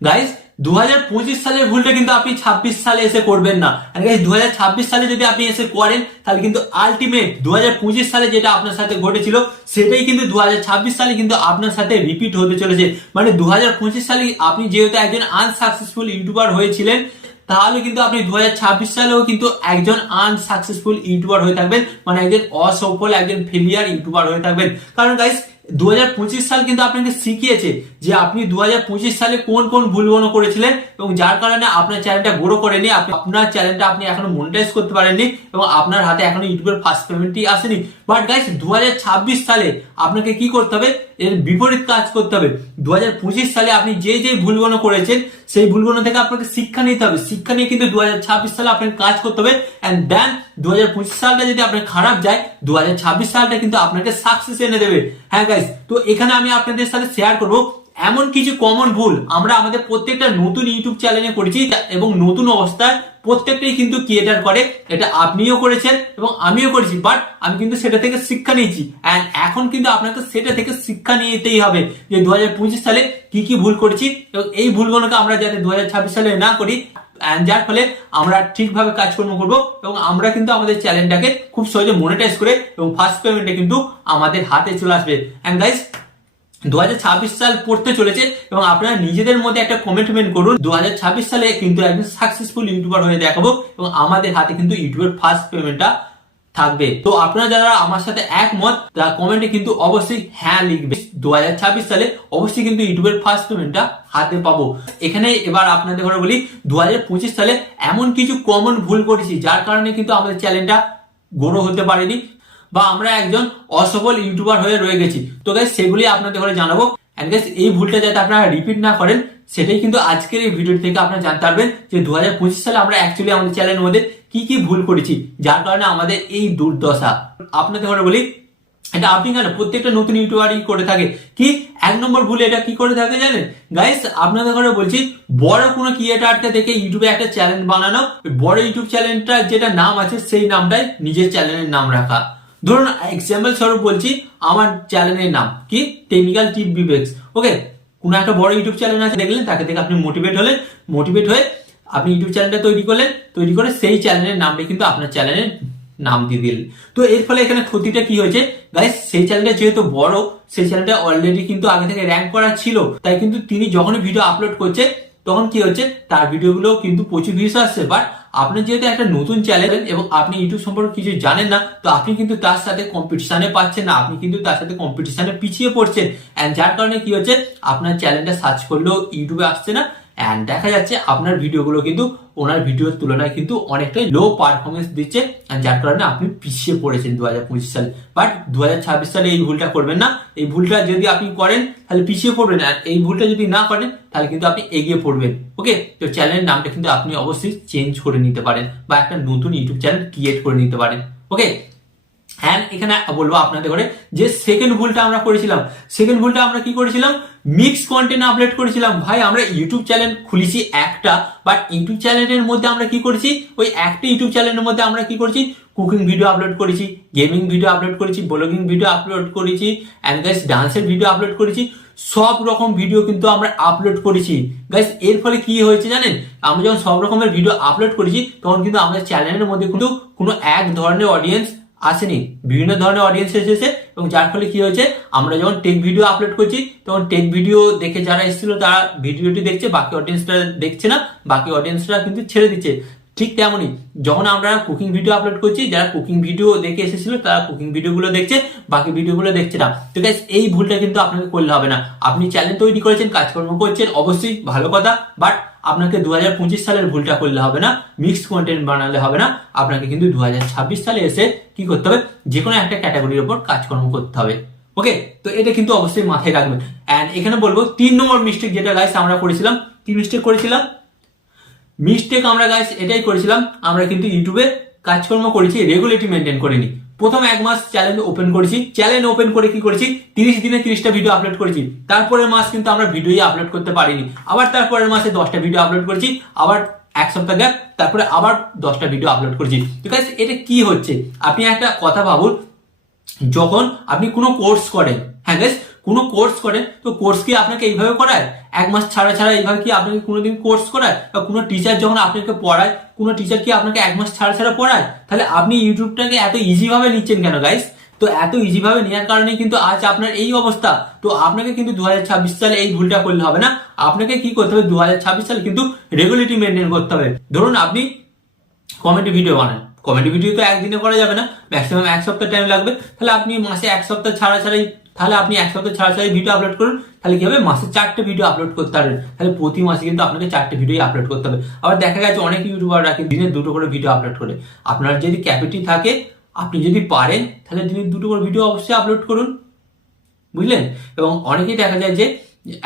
Guys 2025 সালের ভুলটা কিন্তু আপনি 26 সালে এসে করবেন না। আর গাইস 2026 সালে যদি আপনি এসে করেন তাহলে কিন্তু আলটিমেট 2025 সালে যেটা আপনার সাথে ঘটেছিল সেটাই কিন্তু 2026 সালে কিন্তু আপনার সাথে রিপিট হতে চলেছে। মানে 2025 সালে আপনি যেহেতু একজন আনসাকসেসফুল ইউটিউবার হয়েছিলেন, তাহলে কিন্তু আপনি 2026 সালেও কিন্তু একজন আনসাকসেসফুল ইউটিউবার হয়ে থাকবেন, মানে একজন অসফল একজন ফেলিয়ার ইউটিউবার হয়ে থাকবেন। কারণ গাইস 2025 সাল কিন্তু আপনাকে শিখিয়েছে যে আপনি 2025 সালে কোন কোন ভুলগুলো করেছিলেন এবং যার কারণে আপনার চ্যানেলটা গ্রো করেনি, আপনার চ্যানেলটা আপনি এখনো মনিটাইজ করতে পারেননি এবং আপনার হাতে এখনো ইউটিউবের ফার্স্ট পেমেন্টই আসেনি। বাট গাইস 2026 সালে আপনাকে কি করতে হবে, এর বিপরীত কাজ করতে হবে। 2025 সালে আপনি যে যে ভুলগুলো করেছেন সেই ভুলগুলো থেকে আপনাকে শিক্ষা নিতে হবে। শিক্ষা নিয়ে কিন্তু 2026 সালে আপনাকে কাজ করতে হবে। এন্ড দেন 2025 সালটা যদি আপনার খারাপ যায়, 2026 সালটা কিন্তু আপনাকে সাকসেস এনে দেবে। হ্যাঁ গাইস, তো এখানে আমি আপনাদের সাথে শেয়ার করব এমন কিছু কমন ভুল আমরা আমাদের প্রত্যেকটা নতুন ইউটিউব চ্যানেলে করেছি এবং নতুন অবস্থায় প্রত্যেকটাই কিন্তু ক্রিয়েটার করে। এটা আপনিও করেছেন এবং আমিও করেছি, বাট আমি কিন্তু সেটা থেকে শিক্ষা নিয়েছি। এন্ড এখন কিন্তু আপনাকে সেটা থেকে শিক্ষা নিতেই হবে যে 2025 সালে কি কি ভুল করেছি এবং এই ভুলগুলোকে আমরা যাতে 2026 সালে না করি, যার ফলে আমরা ঠিকভাবে কাজকর্ম করব এবং আমরা কিন্তু আমাদের চ্যানেলটাকে খুব সহজে মনিটাইজ করে এবং ফার্স্ট পেমেন্টে কিন্তু আমাদের হাতে চলে আসবে। এন্ড গাইস 2026 সাল পড়তে চলেছে এবং আপনারা নিজেদের মধ্যে একটা কমিটমেন্ট করুন 2026 সালে কিন্তু একজন সাকসেসফুল ইউটিউবার হয়ে দেখাবো এবং আমাদের হাতে কিন্তু ইউটিউবের ফার্স্ট পেমেন্টটা থাকবে। তো আপনারা যারা আমার সাথে একমত তারা কমেন্টে কিন্তু অবশ্যই হ্যাঁ লিখবে। 2026 সালে অবশ্যই কিন্তু ইউটিউবের ফার্স্ট পেমেন্টটা হাতে পাবো। এখানে এবার আপনাদের ঘরে বলি 2025 সালে এমন কিছু কমন ভুল করেছি যার কারণে কিন্তু আমাদের চ্যানেলটা গ্রো হতে পারেনি বা আমরা একজন অসফল ইউটিউবার হয়ে রয়ে গেছি। তো গাইস সেগুলি আপনাদের ঘরে জানাবো। এন্ড গাইস এই ভুলটা যাতে আপনারা রিপিট না করেন সেটাই কিন্তু আজকের এই ভিডিও থেকে আপনারা জানতে পারবেন যে 2025 সালে আমরা অ্যাকচুয়ালি আমাদের চ্যানেলের মধ্যে কি কি ভুল করেছি যার কারণে আমাদের এই দুর্দশা। আপনাদের ঘরে বলি এটা আপনি কেন প্রত্যেকটা নতুন ইউটিউবারই করে থাকে। কি এক নম্বর ভুল এটা কি করে থাকে জানেন গাইস, আপনাদের ঘরে বলছি বড় কোনো ক্রিয়েটারকে দেখে ইউটিউবে একটা চ্যানেল বানানো, বড় ইউটিউব চ্যানেলটা যেটা নাম আছে সেই নামটাই নিজের চ্যানেলের নাম রাখা। ধরুন এক্সাম্পল স্বরূপ বলছি, আমার চ্যানেলের নাম কি টেকনিক্যাল টিপ বিবেক্স। ওকে, কোন একটা বড় ইউটিউব চ্যানেল আছে দেখলেন, তাকে দেখে আপনি মোটিভেট হলেন, মোটিভেট হয়ে আপনি ইউটিউব চ্যানেলটা তৈরি করলেন, তৈরি করে সেই চ্যানেলের নামটা কিন্তু আপনার চ্যানেলের নাম দিয়ে দিলেন। তো এর ফলে এখানে ক্ষতিটা কি হয়েছে গাইস, সেই চ্যানেলটা যেহেতু বড়, সেই চ্যানেলটা অলরেডি কিন্তু আগে থেকে র্যাঙ্ক করা ছিল, তাই কিন্তু তিনি যখনই ভিডিও আপলোড করছে তখন কি হচ্ছে তার ভিডিওগুলো কিন্তু প্রচুর ভিউজ আসছে। বাট আপনি যেহেতু একটা নতুন চ্যানেল এবং আপনি ইউটিউব সম্পর্কে কিছু জানেন না, তো আপনি কিন্তু তার সাথে কম্পিটিশনে পাচ্ছেন না, আপনি কিন্তু তার সাথে কম্পিটিশনে পিছিয়ে পড়ছেন। এন্ড যার কারণে কি হচ্ছে আপনার চ্যানেলটা সার্চ করলেও ইউটিউবে আসছে না। এন্ড দেখা যাচ্ছে আপনার ভিডিওগুলো কিন্তু ওনার ভিডিওর তুলনায় কিন্তু অনেকটাই লো পারফরমেন্স দিচ্ছে, যার কারণে আপনি পিছিয়ে পড়েছেন 2025 সালে। বাট 2026 সালে এই ভুলটা করবেন না। এই ভুলটা যদি আপনি করেন তাহলে পিছিয়ে পড়বেন, আর এই ভুলটা যদি না করেন তাহলে কিন্তু আপনি এগিয়ে পড়বেন। ওকে, তো চ্যানেলের নামটা কিন্তু আপনি অবশ্যই চেঞ্জ করে নিতে পারেন বা একটা নতুন ইউটিউব চ্যানেল ক্রিয়েট করে নিতে পারেন। ওকে, হ্যাঁ এখানে বলবো আপনাদের ঘরে যে সেকেন্ড ভুলটা আমরা করেছিলাম, সেকেন্ড ভুলটা আমরা কি করেছিলাম, মিক্স কন্টেন্ট আপলোড করেছিলাম। ভাই আমরা ইউটিউব চ্যানেল খুলেছি একটা, বাট ইউটিউব চ্যানেলের মধ্যে আমরা কি করেছি, ওই একটা ইউটিউব চ্যানেলের মধ্যে আমরা কি করেছি, কুকিং ভিডিও আপলোড করেছি, গেমিং ভিডিও আপলোড করেছি, ব্লগিং ভিডিও আপলোড করেছি, এন্ড গাইস ডান্সের ভিডিও আপলোড করেছি, সব রকম ভিডিও কিন্তু আমরা আপলোড করেছি। গাইস এর ফলে কি হয়েছে জানেন, আমরা যখন সব রকমের ভিডিও আপলোড করেছি তখন কিন্তু আমাদের চ্যানেলের মধ্যে কিন্তু কোনো এক ধরনের অডিয়েন্স আসেনি, বিভিন্ন ধরনের অডিয়েন্স এসেছে এবং যার ফলে কি হয়েছে আমরা যখন টেক ভিডিও আপলোড করছি তখন টেক ভিডিও দেখে যারা এসেছিল তারা ভিডিওটি দেখছে, বাকি অডিয়েন্সটা দেখছে না, বাকি অডিয়েন্সরা কিন্তু ছেড়ে দিচ্ছে। ঠিক তেমনই যখন আমরা কুকিং ভিডিও আপলোড করছি, যারা কুকিং ভিডিও দেখে এসেছিল তারা কুকিং ভিডিওগুলো দেখছে, বাকি ভিডিওগুলো দেখছে না। তো গাইস এই ভুলটা কিন্তু আপনাকে করলে হবে না। আপনি চ্যানেল তৈরি করেছেন, কাজকর্ম করছেন, অবশ্যই ভালো কথা, বাট আপনাকে 2025 সালের ভুলটা করলে হবে না, মিক্সড কন্টেন্ট বানালে হবে না। আপনাকে কিন্তু 2026 সালে এসে কি করতে হবে, যে কোনো একটা ক্যাটাগরির উপর কাজকর্ম করতে হবে। ওকে, তো এটা কিন্তু অবশ্যই মাথায় রাখবেন। এন্ড এখানে বলবো 3 নম্বর মিস্টেক যেটা গাইস আমরা করেছিলাম, কি মিস্টেক করেছিলাম, মিস্টেক আমরা গাইস এটাই করেছিলাম, আমরা কিন্তু ইউটিউবে কাজকর্ম করেছি রেগুলেটরি মেনটেন করিনি। প্রথম এক মাস চ্যানেল ওপেন করেছি, চ্যানেল ওপেন করে কি করেছি 30 দিনে 30টা ভিডিও আপলোড করেছি, তারপরের মাস কিন্তু আমরা ভিডিওই আপলোড করতে পারিনি, আবার তারপরের মাসে 10টা ভিডিও আপলোড করেছি, আবার এক সপ্তাহ গ্যাপ, তারপরে আবার 10টা ভিডিও আপলোড করেছি। তো গাইস এটা কি হচ্ছে, আপনি একটা কথা ভাবুন, যখন আপনি কোনো কোর্স করেন, হ্যাঁ গাইস কোনো কোর্স করেন তো কোর্স কি আপনাকে এইভাবে করায়? এক মাস ছাড়া ছাড়া এইভাবে কি আপনাকে কোনোদিন কোর্স করায়? বা কোনো টিচার যখন আপনাকে পড়ায়, কোনো টিচার কি আপনাকে এক মাস ছাড়া ছাড়া পড়ায়? তাহলে আপনি ইউটিউবটাকে এত ইজি ভাবে নিচ্ছেন কেন গাইস? তো এত ইজি ভাবে নেওয়ার কারণে কিন্তু আজ আপনার এই অবস্থা। তো আপনাকে কিন্তু 2026 সালে এই ভুলটা করলে হবে না। আপনাকে কি করতে হবে, 2026 সালে কিন্তু রেগুলারিটি মেনটেন করতে হবে। ধরুন আপনি কমেডি ভিডিও বানান, কমেডি ভিডিও তো একদিনে করা যাবে না, ম্যাক্সিমাম এক সপ্তাহ টাইম লাগবে। তাহলে আপনি মাসে এক সপ্তাহ ছাড়া ছাড়াই ভিডিও আপলোড করুন। তাহলে কি হবে, মাসে 4টে ভিডিও আপলোড করতে পারবেন। তাহলে প্রতি মাসে কিন্তু আপনাকে 4টে ভিডিও আপলোড করতে হবে। আবার দেখা গেছে অনেক ইউটিউবাররা কিন্তু দিনে 2টো করে ভিডিও আপলোড করে। আপনার যদি ক্যাপাসিটি থাকে, আপনি যদি পারেন, তাহলে দিনে 2টো করে ভিডিও অবশ্যই আপলোড করুন, বুঝলেন? এবং অনেকেই দেখা যায় যে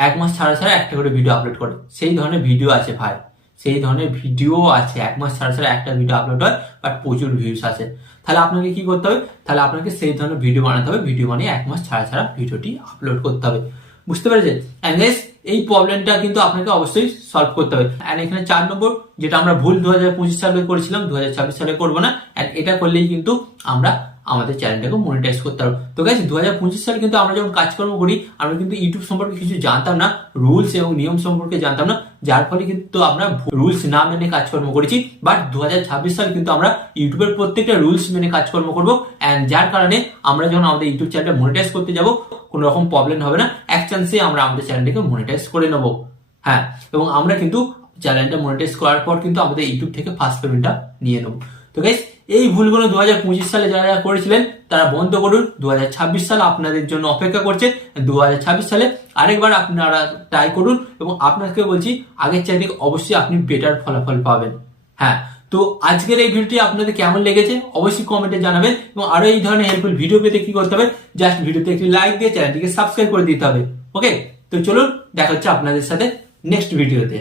এক মাস ছাড়া ছাড়া একটা করে ভিডিও আপলোড করে। সেই ধরনের ভিডিও আছে ভাই, সেই ধরনের ভিডিও আছে, এক মাস ছাড়া ছাড়া একটা ভিডিও আপলোড হয় বাট প্রচুর ভিউজ আছে। তাহলে আপনাকে কি করতে হবে, তাহলে আপনাকে সেই ধরনের ভিডিও বানাতে হবে, ভিডিও বানিয়ে এক মাস ছাড়া ছাড়া ভিডিওটি আপলোড করতে হবে। বুঝতে পেরেছেন? এন্ড গাইস, এই প্রবলেমটা কিন্তু আপনাকে অবশ্যই সলভ করতে হবে। এন্ড এখানে 4 নম্বর যেটা আমরা ভুল 2025 সালে করেছিলাম, 2026 সালে করবো না। এন্ড এটা করলেই কিন্তু আমরা আমাদের চ্যানেলটাকে মনিটাইজ করতে পারবো। তো গাইস, 2025 সালে কিন্তু আমরা যখন কাজকর্ম করি, আমরা কিন্তু ইউটিউব সম্পর্কে কিছু জানতাম না, রুলস এবং নিয়ম সম্পর্কে জানতাম না, যার ফলে কিন্তু আমরা রুলস না মেনে কাজকর্ম করেছি। বাট 2026 সালে কিন্তু আমরা ইউটিউবের প্রত্যেকটা রুলস মেনে কাজকর্ম করবো। এন্ড যার কারণে আমরা যখন আমাদের ইউটিউব চ্যানেলটা মনিটাইজ করতে যাব, কোনো রকম প্রবলেম হবে না, এক চান্সে আমরা আমাদের চ্যানেলটাকে মনিটাইজ করে নেবো। হ্যাঁ, এবং আমরা কিন্তু চ্যানেলটা মনিটাইজ করার পর কিন্তু আমাদের ইউটিউব থেকে ফার্স্ট পেমেন্টটা নিয়ে নেবো। তো গাইস, এই ভুলগুলো 2025 সালে যারা যারা করেছিলেন তারা বন্ধ করুন। 2026 সাল আপনাদের জন্য অপেক্ষা করছে। 2026 সালে আরেকবার আপনারা ট্রাই করুন, এবং আপনাকে বলছি আগের চাইতে অবশ্যই আপনি বেটার ফলাফল পাবেন। হ্যাঁ, তো আজকের এই ভিডিওটি আপনাদের কেমন লেগেছে অবশ্যই কমেন্টে জানাবেন। এবং আরো এই ধরনের হেল্পফুল ভিডিও পেতে কি করতে হবে, জাস্ট ভিডিওতে একটি লাইক দিয়ে চ্যানেলটিকে সাবস্ক্রাইব করে দিতে হবে। ওকে, তো চলুন দেখা হচ্ছে আপনাদের সাথে নেক্সট ভিডিওতে।